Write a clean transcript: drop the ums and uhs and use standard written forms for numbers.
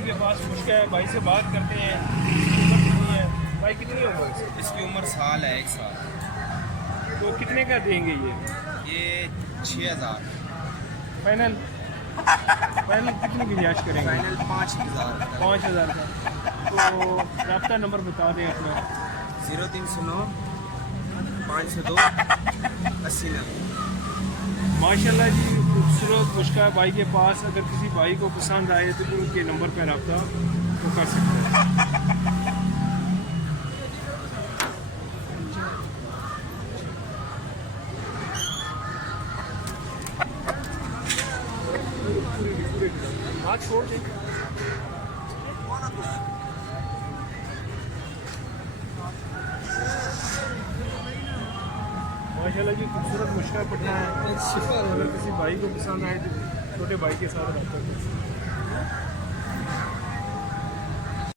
इनके पास मुश्किल है, भाई से बात करते हैं। उम्र कितनी है भाई, कितनी उम्र है? इसकी उम्र साल है, 1 साल। तो कितने का देंगे ये 6000। फाइनल? फाइनल कितनी गुंजाइश करेंगे? फाइनल 5000। 5000 का। तो रब्ता नंबर बता दें अपना। 0309 502 80। माशाल्लाह जी, खूबसूरत मुश्का भाई के पास। अगर किसी भाई को पसंद आए तो उनके नंबर पर रब्ता तो कर सकते हैं। हाथ छोड़ दें। माशाल्लाह जी, खूबसूरत मुश्का पटना है। अगर किसी भाई को पसंद आए तो छोटे भाई के साथ रब्ता कर सकते हैं।